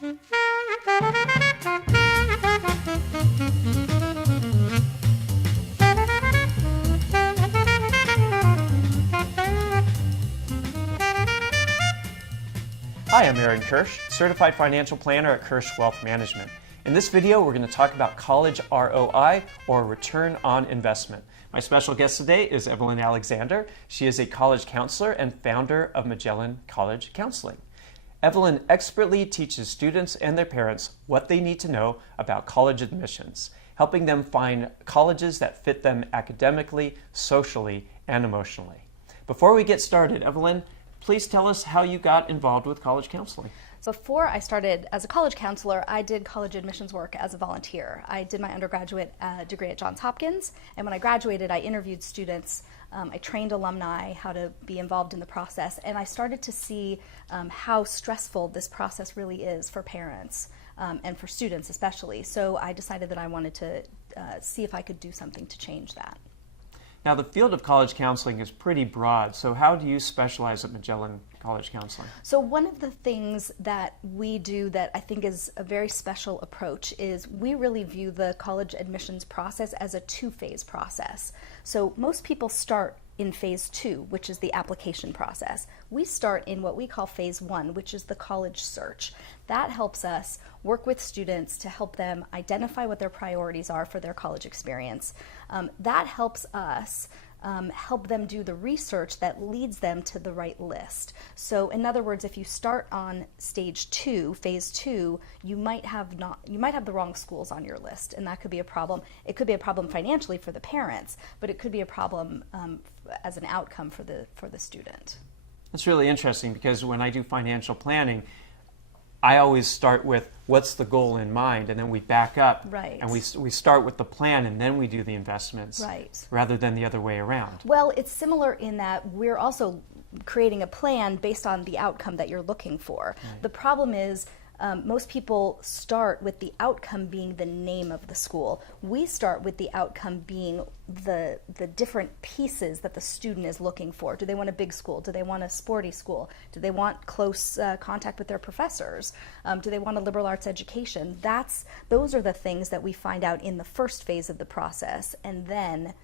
Hi, I'm Aaron Kirsch, Certified Financial Planner at Kirsch Wealth Management. In this video, we're going to talk about college ROI, or Return on Investment. My special guest today is Evelyn Alexander. She is a college counselor and founder of Magellan College Counseling. Evelyn expertly teaches students and their parents what they need to know about college admissions, helping them find colleges that fit them academically, socially, and emotionally. Before we get started, Evelyn, please tell us how you got involved with college counseling. So before I started as a college counselor, I did college admissions work as a volunteer. I did my undergraduate degree at Johns Hopkins, and when I graduated, I interviewed students. I trained alumni how to be involved in the process, and I started to see how stressful this process really is for parents and for students especially. So I decided that I wanted to see if I could do something to change that. Now, the field of college counseling is pretty broad, so how do you specialize at Magellan College Counseling? So one of the things that we do that I think is a very special approach is we really view the college admissions process as a two-phase process. So most people start in phase 2, which is the application process. We start in what we call phase 1, which is the college search. That helps us work with students to help them identify what their priorities are for their college experience. That helps us help them do the research that leads them to the right list. So in other words, if you start on stage 2, phase 2, you might have the wrong schools on your list, and that could be a problem. It could be a problem financially for the parents, but it could be a problem as an outcome for the student. That's really interesting, because when I do financial planning, I always start with what's the goal in mind, and then we back up, right, and we start with the plan, and then we do the investments, right, rather than the other way around. Well, it's similar in that we're also creating a plan based on the outcome that you're looking for. Right. The problem is most people start with the outcome being the name of the school. We start with the outcome being the different pieces that the student is looking for. Do they want a big school? Do they want a sporty school? Do they want close contact with their professors? Do they want a liberal arts education? Those are the things that we find out in the first phase of the process, and then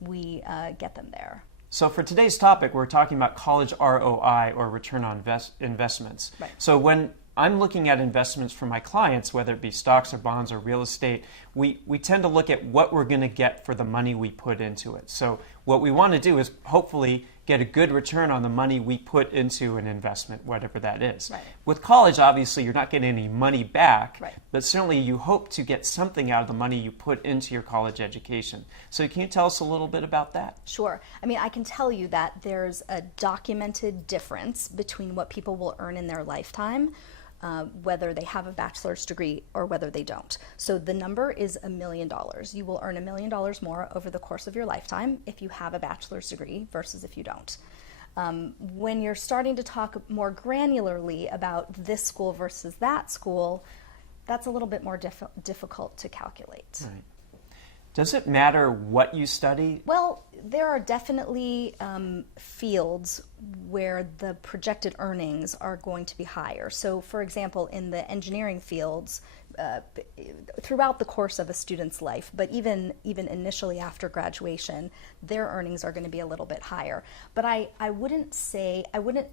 we get them there. So for today's topic, we're talking about college ROI, or return on investments. Right. So when I'm looking at investments for my clients, whether it be stocks or bonds or real estate, we tend to look at what we're going to get for the money we put into it. So what we want to do is hopefully get a good return on the money we put into an investment, whatever that is. Right. With college, obviously, you're not getting any money back, right, but certainly you hope to get something out of the money you put into your college education. So can you tell us a little bit about that? Sure. I mean, I can tell you that there's a documented difference between what people will earn in their lifetime, whether they have a bachelor's degree or whether they don't. So the number is $1 million. You will earn $1 million more over the course of your lifetime if you have a bachelor's degree versus if you don't. When you're starting to talk more granularly about this school versus that school, that's a little bit more difficult to calculate. Right. Does it matter what you study? Well, there are definitely fields where the projected earnings are going to be higher. So, for example, in the engineering fields, throughout the course of a student's life, but even initially after graduation, their earnings are going to be a little bit higher. But I wouldn't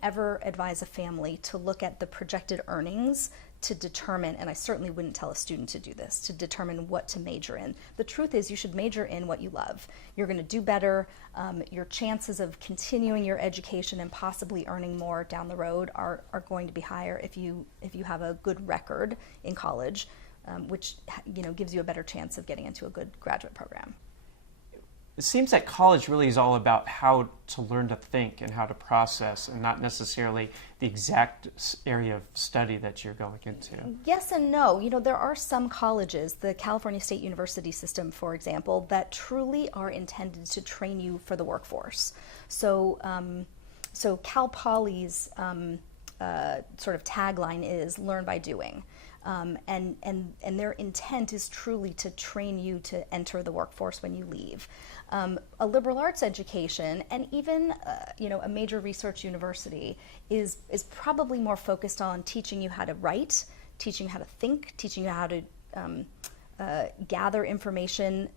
ever advise a family to look at the projected earnings to determine, and I certainly wouldn't tell a student to do this, to determine what to major in. The truth is you should major in what you love. You're going to do better. Your chances of continuing your education and possibly earning more down the road are going to be higher if you have a good record in college, which gives you a better chance of getting into a good graduate program. It seems that college really is all about how to learn to think and how to process, and not necessarily the exact area of study that you're going into. Yes and no. There are some colleges, the California State University system, for example, that truly are intended to train you for the workforce. So Cal Poly's sort of tagline is "Learn by doing." And their intent is truly to train you to enter the workforce when you leave. A liberal arts education, and even a major research university, is probably more focused on teaching you how to write, teaching you how to think, teaching you how to gather information,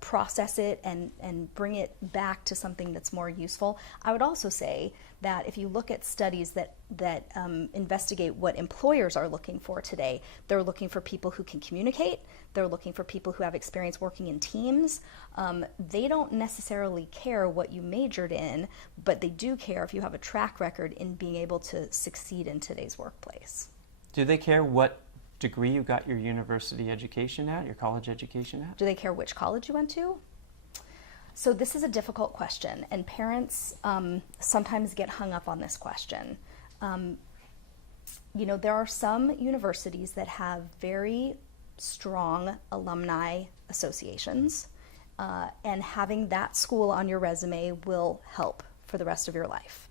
process it, and bring it back to something that's more useful. I would also say that if you look at studies that investigate what employers are looking for today, they're looking for people who can communicate, they're looking for people who have experience working in teams. They don't necessarily care what you majored in, but they do care if you have a track record in being able to succeed in today's workplace. Do they care what degree you got your university education at, your college education at? Do they care which college you went to? So this is a difficult question, and parents sometimes get hung up on this question. There are some universities that have very strong alumni associations, and having that school on your resume will help for the rest of your life.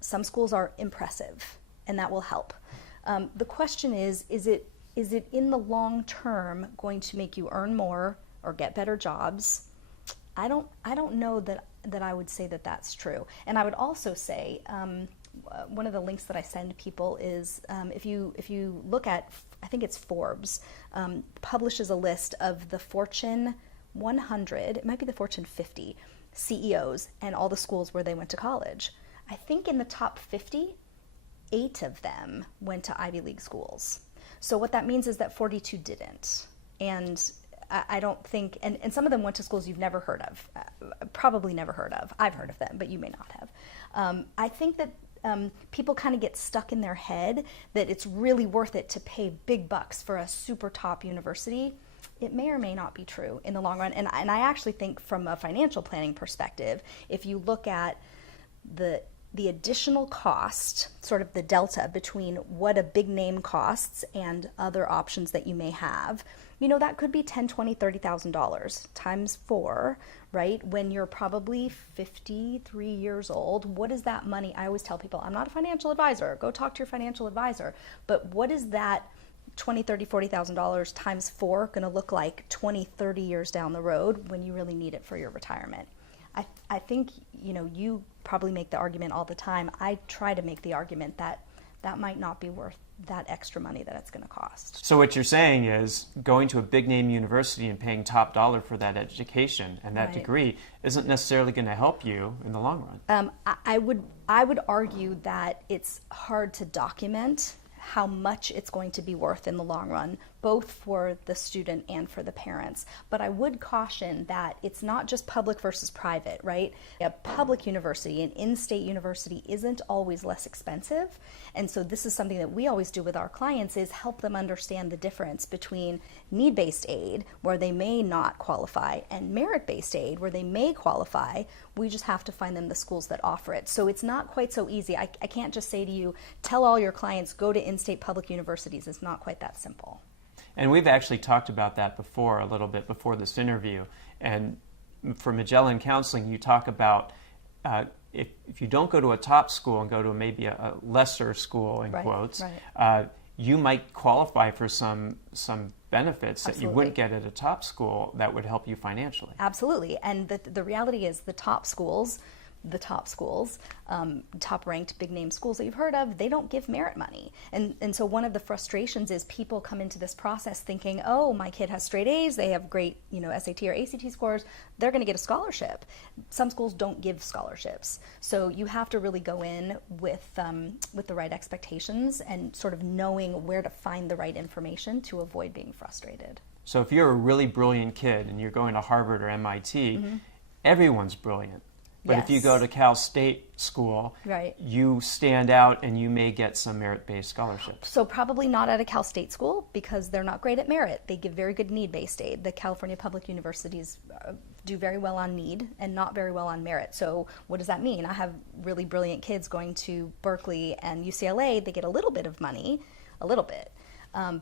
Some schools are impressive, and that will help. The question is it in the long term going to make you earn more or get better jobs? I don't know that I would say that that's true. And I would also say one of the links that I send people is if you look at, I think it's Forbes, publishes a list of the Fortune 100, it might be the Fortune 50 CEOs and all the schools where they went to college. I think in the top 50, 8 of them went to Ivy League schools. So what that means is that 42 didn't. And I don't think, and some of them went to schools you've never heard of, probably never heard of. I've heard of them, but you may not have. I think that people kind of get stuck in their head that it's really worth it to pay big bucks for a super top university. It may or may not be true in the long run. And I actually think from a financial planning perspective, if you look at the additional cost, sort of the delta between what a big name costs and other options that you may have, that could be $10,000, $20,000, $30,000 times 4, right? When you're probably 53 years old, what is that money? I always tell people, I'm not a financial advisor. Go talk to your financial advisor. But what is that $20,000, $30,000, $40,000 times 4 going to look like 20, 30 years down the road when you really need it for your retirement? I think, you probably make the argument all the time. I try to make the argument that that might not be worth that extra money that it's going to cost. So what you're saying is going to a big name university and paying top dollar for that education and that degree isn't necessarily going to help you in the long run. I would argue that it's hard to document how much it's going to be worth in the long run, both for the student and for the parents. But I would caution that it's not just public versus private, right? A public university, an in-state university, isn't always less expensive. And so this is something that we always do with our clients, is help them understand the difference between need-based aid, where they may not qualify, and merit-based aid, where they may qualify. We just have to find them the schools that offer it. So it's not quite so easy. I can't just say to you, tell all your clients, go to in-state public universities. It's not quite that simple. And we've actually talked about that before, a little bit before this interview. And for Magellan Counseling, you talk about if you don't go to a top school and go to maybe a lesser school, in quotes, you might qualify for some benefits that you wouldn't get at a top school that would help you financially. Absolutely. And the reality is the top schools, top-ranked big-name schools that you've heard of, they don't give merit money. And so one of the frustrations is people come into this process thinking, oh, my kid has straight A's, they have great SAT or ACT scores, they're going to get a scholarship. Some schools don't give scholarships. So you have to really go in with the right expectations and sort of knowing where to find the right information to avoid being frustrated. So if you're a really brilliant kid and you're going to Harvard or MIT, everyone's brilliant. But if you go to Cal State school, you stand out and you may get some merit-based scholarships. So probably not at a Cal State school because they're not great at merit. They give very good need-based aid. The California public universities do very well on need and not very well on merit. So what does that mean? I have really brilliant kids going to Berkeley and UCLA. They get a little bit of money, a little bit.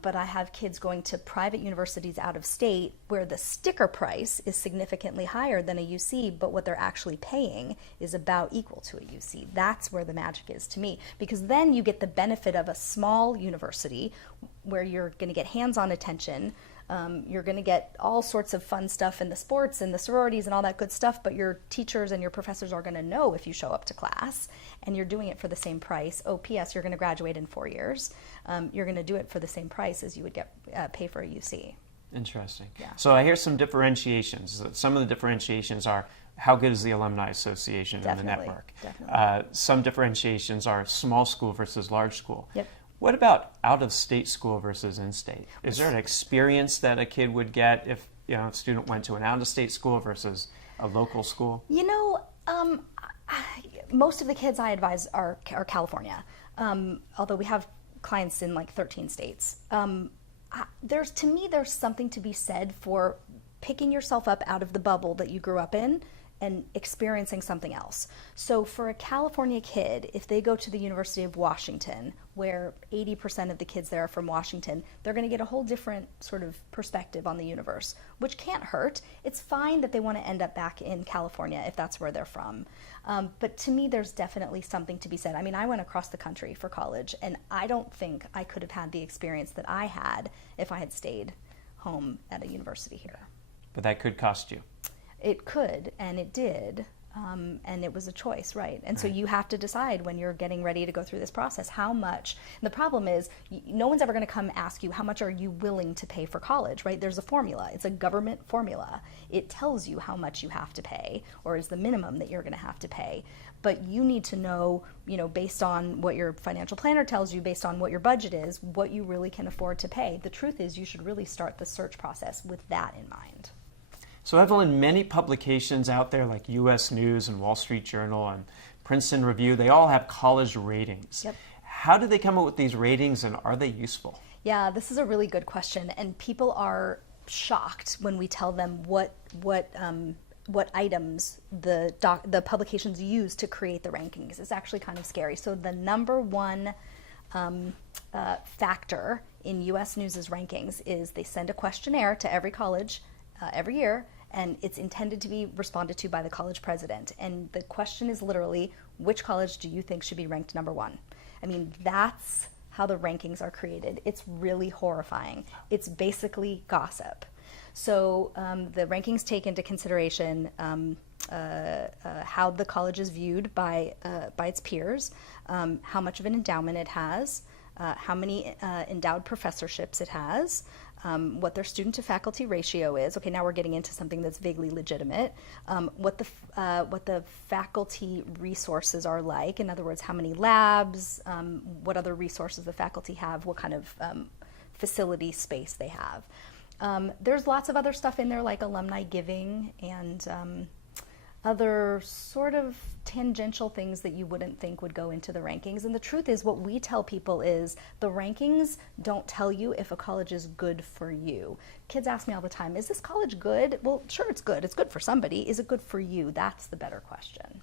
But I have kids going to private universities out of state where the sticker price is significantly higher than a UC, but what they're actually paying is about equal to a UC. That's where the magic is to me, because then you get the benefit of a small university where you're going to get hands-on attention, You're going to get all sorts of fun stuff in the sports and the sororities and all that good stuff, but your teachers and your professors are going to know if you show up to class and you're doing it for the same price. Oh, P.S., you're going to graduate in 4 years. You're going to do it for the same price as you would get pay for a UC. Interesting. Yeah. So I hear some differentiations. Some of the differentiations are how good is the Alumni Association and the network? Definitely. Some differentiations are small school versus large school. Yep. What about out-of-state school versus in-state? Is there an experience that a kid would get if a student went to an out-of-state school versus a local school? Most of the kids I advise are California, although we have clients in like 13 states. There's something to be said for picking yourself up out of the bubble that you grew up in and experiencing something else. So for a California kid, if they go to the University of Washington, where 80% of the kids there are from Washington, they're going to get a whole different sort of perspective on the universe, which can't hurt. It's fine that they want to end up back in California if that's where they're from. But to me, there's definitely something to be said. I mean, I went across the country for college, and I don't think I could have had the experience that I had if I had stayed home at a university here. But that could cost you. It could, and it did, and it was a choice, right? And so you have to decide when you're getting ready to go through this process how much. And the problem is, no one's ever going to come ask you how much are you willing to pay for college, right? There's a formula. It's a government formula. It tells you how much you have to pay, or is the minimum that you're going to have to pay. But you need to know, based on what your financial planner tells you, based on what your budget is, what you really can afford to pay. The truth is, you should really start the search process with that in mind. So Evelyn, many publications out there like U.S. News and Wall Street Journal and Princeton Review, they all have college ratings. Yep. How do they come up with these ratings, and are they useful? Yeah, this is a really good question, and people are shocked when we tell them what items the publications use to create the rankings. It's actually kind of scary. So the number one factor in U.S. News's rankings is they send a questionnaire to every college every year, and it's intended to be responded to by the college president. And the question is literally, which college do you think should be ranked number one? I mean, that's how the rankings are created. It's really horrifying. It's basically gossip. So the rankings take into consideration how the college is viewed by its peers, how much of an endowment it has, how many endowed professorships it has, what their student to faculty ratio is. Okay, now we're getting into something that's vaguely legitimate. What the faculty resources are like. In other words, how many labs, what other resources the faculty have, what kind of facility space they have. There's lots of other stuff in there like alumni giving and other sort of tangential things that you wouldn't think would go into the rankings. And the truth is, what we tell people is the rankings don't tell you if a college is good for you. Kids ask me all the time, is this college good? Well, sure, it's good. It's good for somebody. Is it good for you? That's the better question.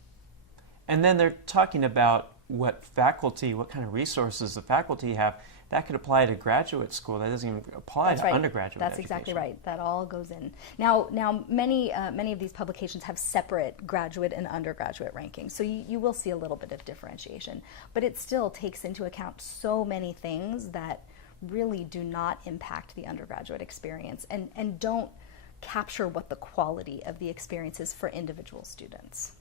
And then they're talking about what kind of resources the faculty have. That could apply to graduate school. That doesn't even apply to undergraduate That's education. exactly right. That all goes in. Now many of these publications have separate graduate and undergraduate rankings, so you will see a little bit of differentiation. But it still takes into account so many things that really do not impact the undergraduate experience and don't capture what the quality of the experience is for individual students.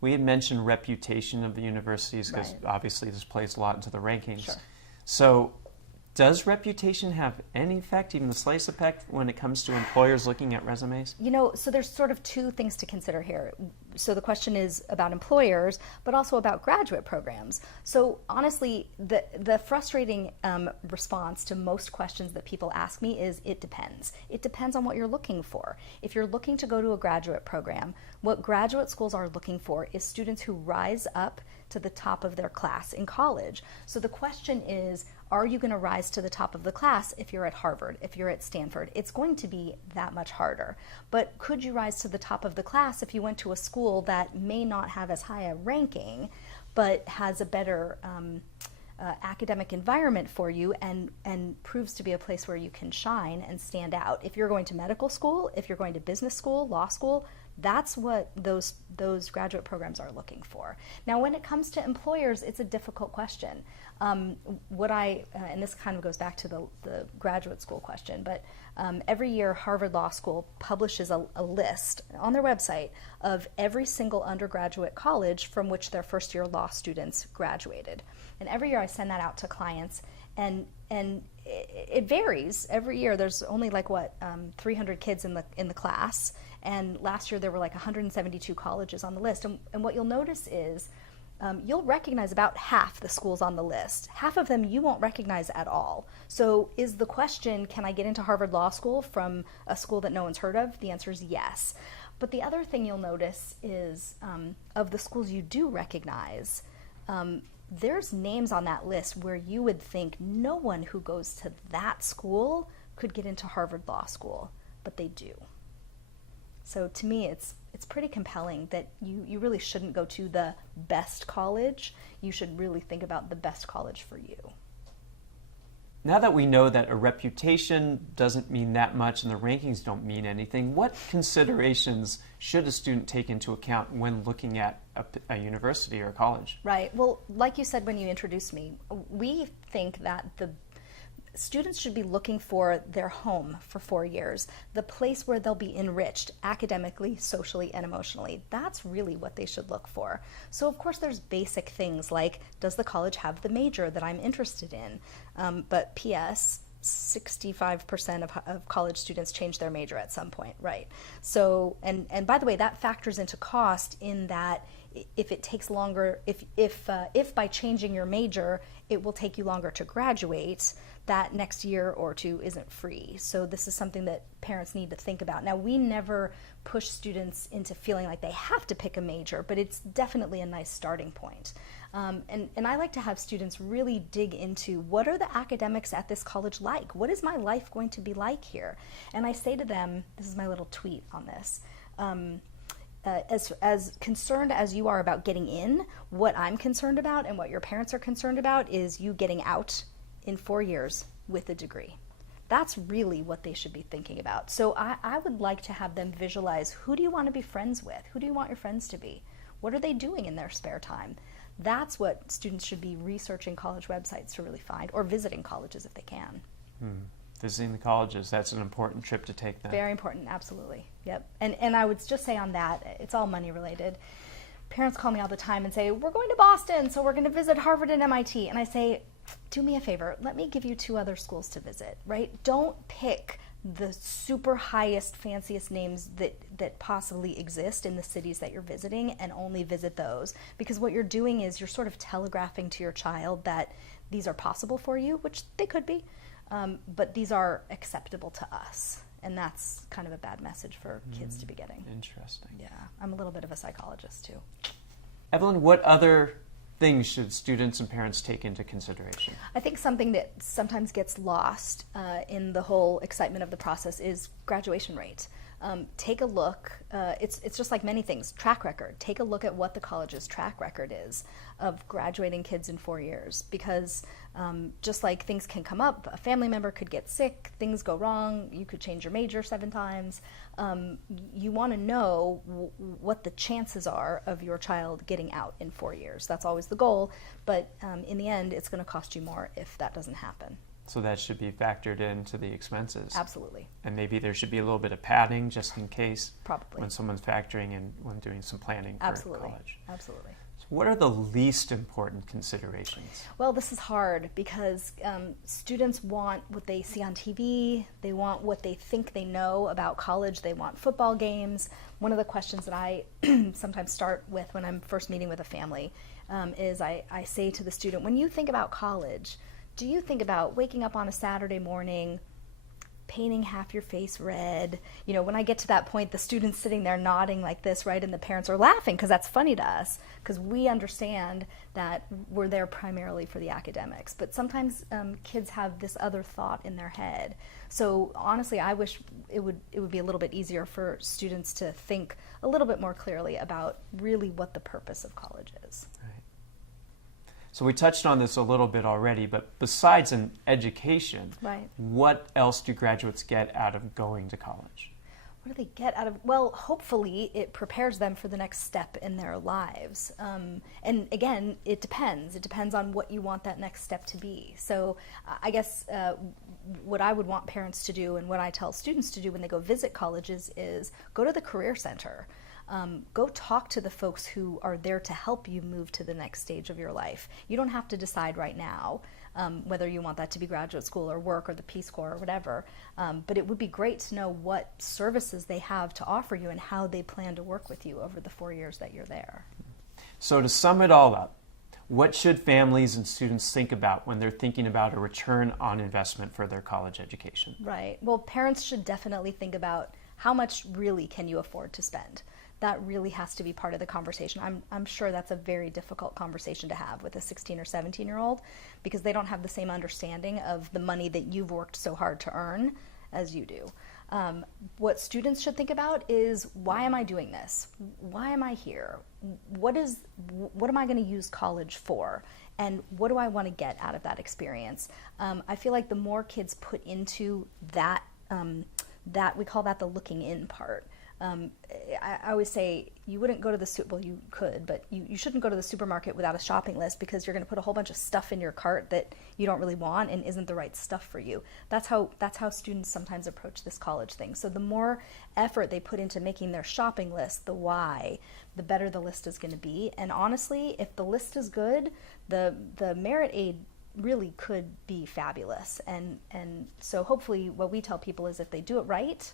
We had mentioned reputation of the universities because obviously this plays a lot into the rankings. Sure. So does reputation have any effect, even the slice effect, when it comes to employers looking at resumes? So there's sort of two things to consider here. So the question is about employers, but also about graduate programs. So honestly, the frustrating response to most questions that people ask me is it depends. It depends on what you're looking for. If you're looking to go to a graduate program, what graduate schools are looking for is students who rise up to the top of their class in college. So the question is, are you going to rise to the top of the class if you're at Harvard, if you're at Stanford? It's going to be that much harder. But could you rise to the top of the class if you went to a school that may not have as high a ranking, but has a better academic environment for you and proves to be a place where you can shine and stand out? If you're going to medical school, if you're going to business school, law school, that's what those graduate programs are looking for. Now, when it comes to employers, it's a difficult question. And this kind of goes back to the graduate school question, but every year Harvard Law School publishes a list on their website of every single undergraduate college from which their first year law students graduated. And every year I send that out to clients, and it varies. Every year there's only 300 kids in the class, and last year there were 172 colleges on the list. And what you'll notice is you'll recognize about half the schools on the list. Half of them you won't recognize at all. So is the question, can I get into Harvard Law School from a school that no one's heard of? The answer is yes. But the other thing you'll notice is of the schools you do recognize, there's names on that list where you would think no one who goes to that school could get into Harvard Law School, but they do. So to me, it's pretty compelling that you really shouldn't go to the best college. You should really think about the best college for you. Now that we know that a reputation doesn't mean that much and the rankings don't mean anything, what considerations should a student take into account when looking at a university or a college? Right. Well, like you said when you introduced me, we think that the students should be looking for their home for 4 years, the place where they'll be enriched academically, socially, and emotionally. That's really what they should look for. So of course there's basic things like, does the college have the major that I'm interested in? But P.S., 65% of college students change their major at some point, right? So, and by the way, that factors into cost in that if it takes longer, if by changing your major, it will take you longer to graduate, that next year or two isn't free. So this is something that parents need to think about. Now, we never push students into feeling like they have to pick a major, but it's definitely a nice starting point. And I like to have students really dig into, what are the academics at this college like? What is my life going to be like here? And I say to them, this is my little tweet on this, as concerned as you are about getting in, what I'm concerned about and what your parents are concerned about is you getting out in 4 years with a degree. That's really what they should be thinking about. So I would like to have them visualize, who do you want to be friends with? Who do you want your friends to be? What are they doing in their spare time? That's what students should be researching college websites to really find, or visiting colleges if they can. Visiting the colleges, that's an important trip to take then. Very important, absolutely. Yep. And I would just say on that, it's all money related. Parents call me all the time and say, we're going to Boston, so we're going to visit Harvard and MIT. And I say, do me a favor, let me give you 2 other schools to visit, right? Don't pick the super highest, fanciest names that possibly exist in the cities that you're visiting and only visit those. Because what you're doing is you're sort of telegraphing to your child that these are possible for you, which they could be, but these are acceptable to us. And that's kind of a bad message for kids to be getting. Interesting. Yeah, I'm a little bit of a psychologist too. Evelyn, what other things should students and parents take into consideration? I think something that sometimes gets lost in the whole excitement of the process is graduation rate. Take a look, it's just like many things, track record. Take a look at what the college's track record is of graduating kids in 4 years, because just like things can come up, a family member could get sick, things go wrong, you could change your major 7 times. You want to know what the chances are of your child getting out in 4 years. That's always the goal, but in the end, it's going to cost you more if that doesn't happen. So that should be factored into the expenses. Absolutely. And maybe there should be a little bit of padding just in case. Probably. When someone's factoring and when doing some planning for college. Absolutely. So what are the least important considerations? Well, this is hard because students want what they see on TV. They want what they think they know about college. They want football games. One of the questions that I sometimes start with when I'm first meeting with a family is I say to the student, when you think about college, do you think about waking up on a Saturday morning, painting half your face red? You know, when I get to that point, the student's sitting there nodding like this, right? And the parents are laughing because that's funny to us, because we understand that we're there primarily for the academics. But sometimes kids have this other thought in their head. So honestly, I wish it would be a little bit easier for students to think a little bit more clearly about really what the purpose of college is. Right. So we touched on this a little bit already, but besides an education, right, what else do graduates get out of going to college? what do they get out of, well, hopefully it prepares them for the next step in their lives. And again, it depends on what you want that next step to be. So I guess what I would want parents to do, and what I tell students to do when they go visit colleges, is go to the Career Center. Go talk to the folks who are there to help you move to the next stage of your life. You don't have to decide right now whether you want that to be graduate school or work or the Peace Corps or whatever. But it would be great to know what services they have to offer you and how they plan to work with you over the 4 years that you're there. So to sum it all up, what should families and students think about when they're thinking about a return on investment for their college education? Right. Well, parents should definitely think about how much really can you afford to spend. That really has to be part of the conversation. I'm sure that's a very difficult conversation to have with a 16 or 17-year-old, because they don't have the same understanding of the money that you've worked so hard to earn as you do. What students should think about is, why am I doing this? Why am I here? What am I going to use college for? And what do I want to get out of that experience? I feel like the more kids put into that, we call that the looking in part. I always say you wouldn't go to the well, you could, but you shouldn't go to the supermarket without a shopping list, because you're going to put a whole bunch of stuff in your cart that you don't really want and isn't the right stuff for you. That's how students sometimes approach this college thing. So the more effort they put into making their shopping list, the why, the better the list is going to be. And honestly, if the list is good, the merit aid really could be fabulous. And so hopefully what we tell people is, if they do it right,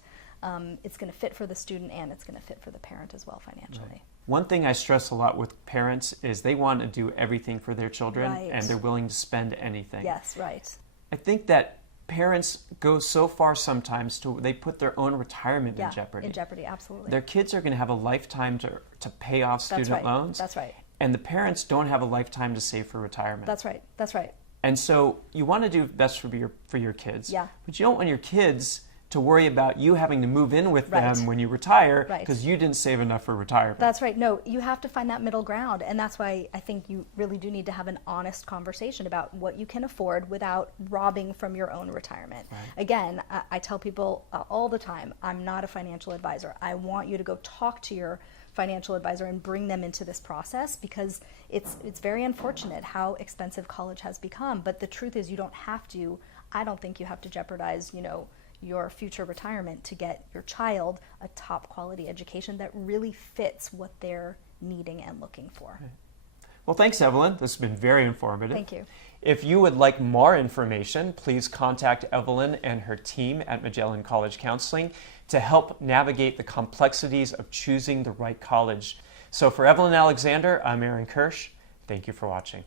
it's going to fit for the student, and it's going to fit for the parent as well financially. Right. One thing I stress a lot with parents is they want to do everything for their children, Right. and they're willing to spend anything. Yes, right. I think that parents go so far sometimes they put their own retirement in jeopardy. In jeopardy, absolutely. Their kids are going to have a lifetime to pay off student loans. That's right. And the parents don't have a lifetime to save for retirement. That's right. That's right. And so you want to do best for your kids. Yeah. But you don't want your kids to worry about you having to move in with Right. them when you retire, Right. because you didn't save enough for retirement. That's right. No, you have to find that middle ground. And that's why I think you really do need to have an honest conversation about what you can afford without robbing from your own retirement. Right. Again, I tell people all the time, I'm not a financial advisor. I want you to go talk to your financial advisor and bring them into this process, because it's very unfortunate how expensive college has become. But the truth is, you don't have to. I don't think you have to jeopardize, your future retirement to get your child a top quality education that really fits what they're needing and looking for. Right. Well, thanks, Evelyn. This has been very informative. Thank you. If you would like more information, please contact Evelyn and her team at Magellan College Counseling to help navigate the complexities of choosing the right college. So for Evelyn Alexander, I'm Aaron Kirsch. Thank you for watching.